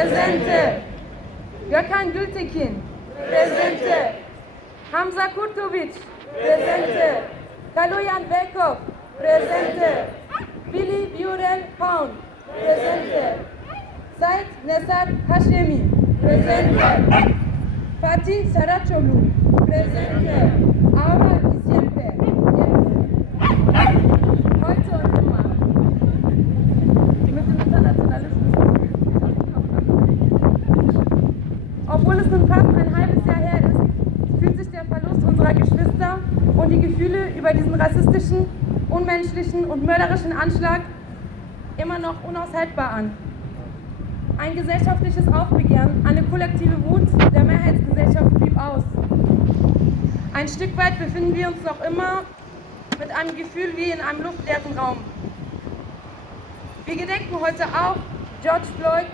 Presente. Gökhan Gültekin. Presente. Hamza Kurtoviç. Presente. Kaloyan Bekov. Presente. Billy Burel Pound. Presente. Zayt Nesar Hashemi. Presente. Fatih Saraçoğlu. Presente. Obwohl es nun fast ein halbes Jahr her ist, fühlt sich der Verlust unserer Geschwister und die Gefühle über diesen rassistischen, unmenschlichen und mörderischen Anschlag immer noch unaushaltbar an. Ein gesellschaftliches Aufbegehren, eine kollektive Wut der Mehrheitsgesellschaft blieb aus. Ein Stück weit befinden wir uns noch immer mit einem Gefühl wie in einem luftleeren Raum. Wir gedenken heute auch George Floyd